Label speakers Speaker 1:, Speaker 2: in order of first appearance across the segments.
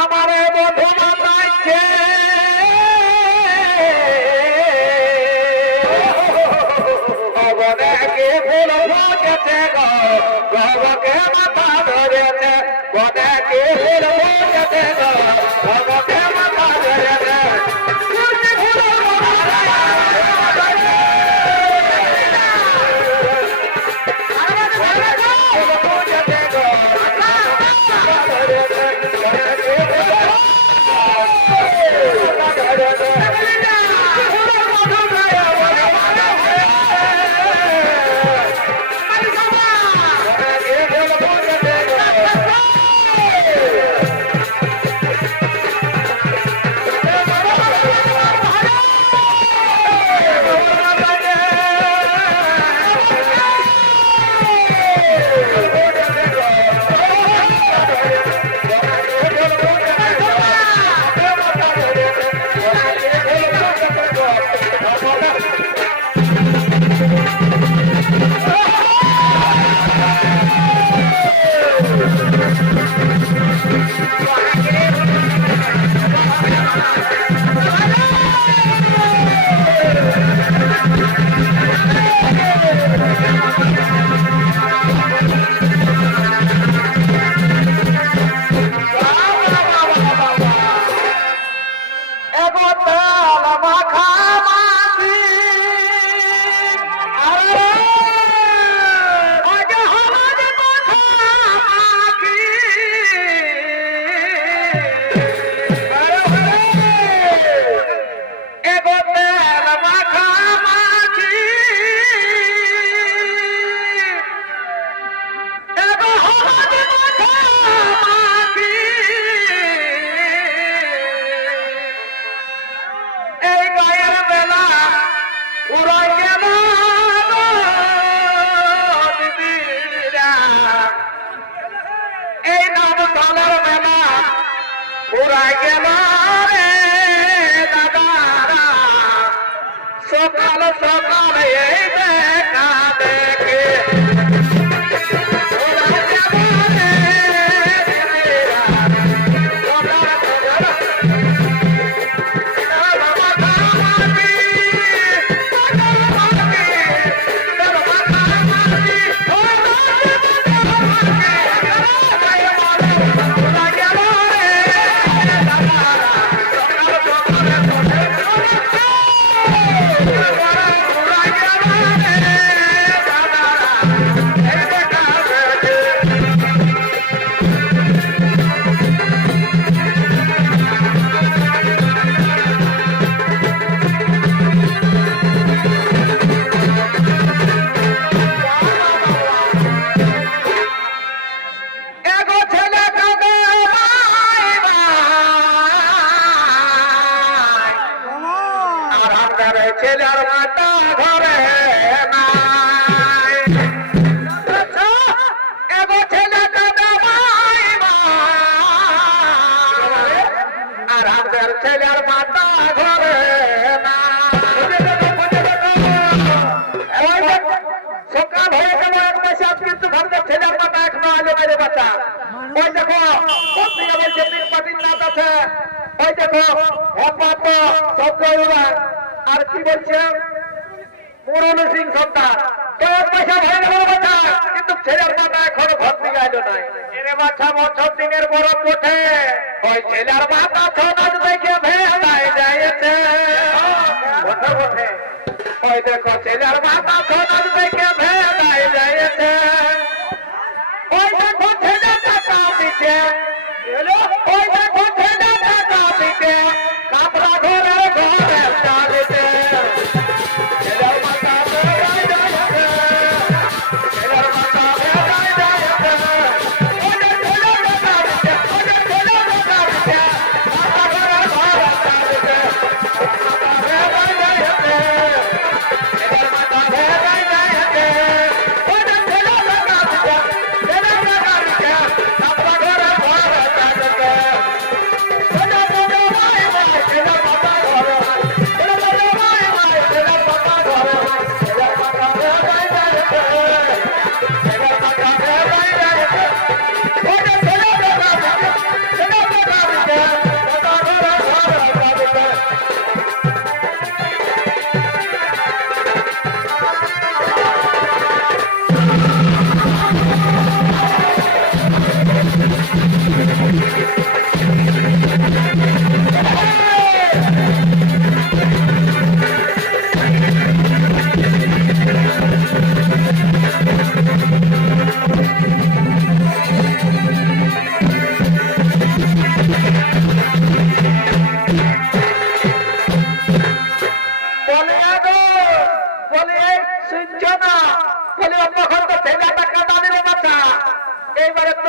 Speaker 1: আমার মধু বানাইছে
Speaker 2: ভগবানকে ফুল ফুটেছে গো ভগকে মাথা ধরেছে গদাকে ফুল ফুটেছে গো মাথা
Speaker 1: Thank you. সকাল সকাল এই দেখা দেখে। ছেলের মাতা ঘরে। সকাল হয়ে গেল এক মাসে কিন্তু ঘরের ছেলের মাথা এখনও আলো মেরে বাচ্চা। ওই দেখো পত্রিকা বলছে তিন নাচ আছে। ওই দেখো হেপাত সত্যরা আর কি বলছে? মুরলী সিং সর্দার তো এক পয়সা হয়ে গেল বাচ্চা কিন্তু ছেলের মাথা এখনও ভর্তি গেল নাই। এরে বাচ্চা বছর দিনের বড় কোঠে ওই ছেলের মাথা அதே போல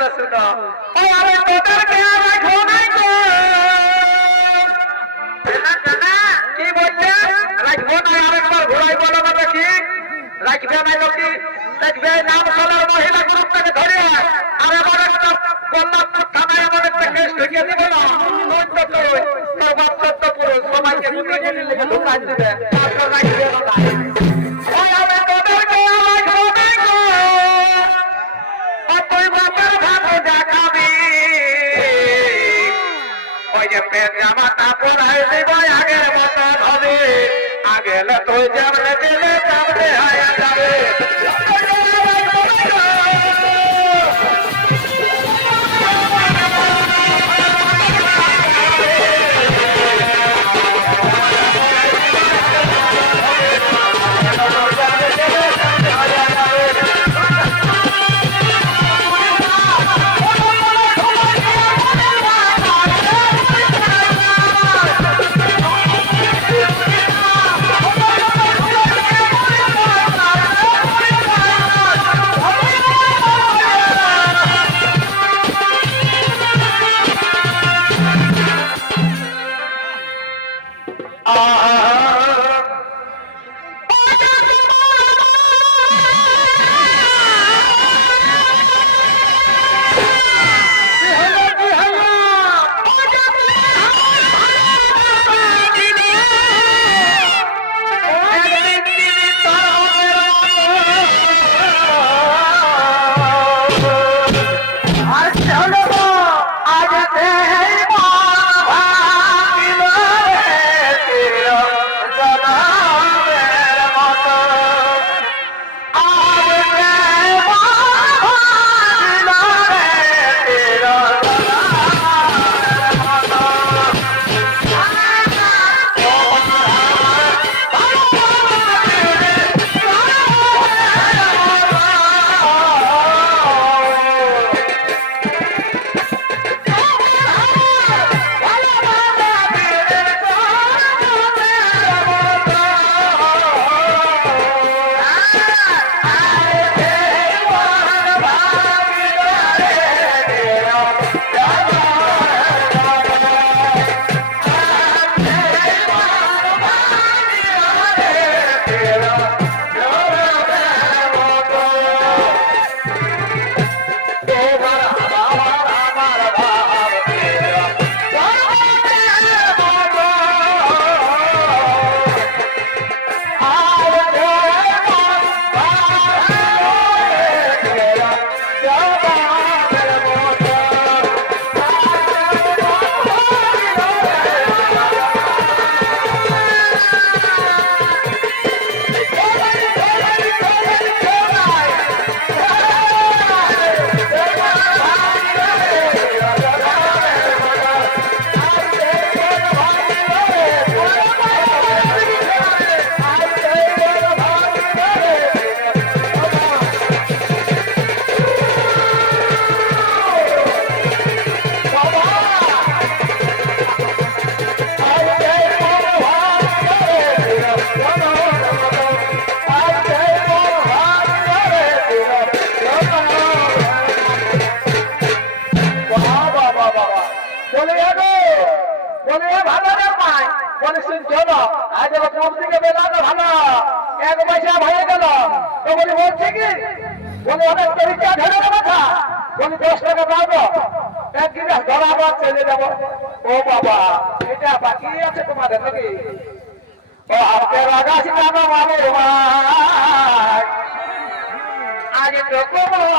Speaker 1: বলতেছে না? আমি তোদেরকে রাখো নাই কি বলছে? রাখব না, আরেকবার ঘোরাই বলো না কি রাখবে না লোকি দেখবে নাম সালার মহিলা গ্রুপ থেকে ধরে। আর এবার একটা কল্যাণপুর থানায় এমন একটা কেস ঢুকিয়ে দেবে না? চোদ্দ পুরুষ, সবাইকে ঢুকিয়ে দিলে
Speaker 2: ঢুকান দেবে। Yeah.
Speaker 1: বলে ভালো রে পায় বলে, শুনছি, হলো। আজ কম থেকে বেলানো ভালো। এক পয়সা হয়ে গেল। তো বলি, বলছে কি? বলে অনেক পরীক্ষা ধরে কথা বলি, দশ টাকা পাবো। এক গিলাস ধরাবো ছেড়ে দেবো ও বাবা, এটা বাকি আছে তোমাদের নাকি? ও আমাকে রাগা শিখানো মানে আজ তো কোমর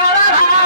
Speaker 1: Karala!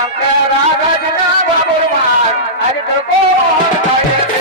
Speaker 1: अंकरा गजना बाबुरमान अरे तो कौन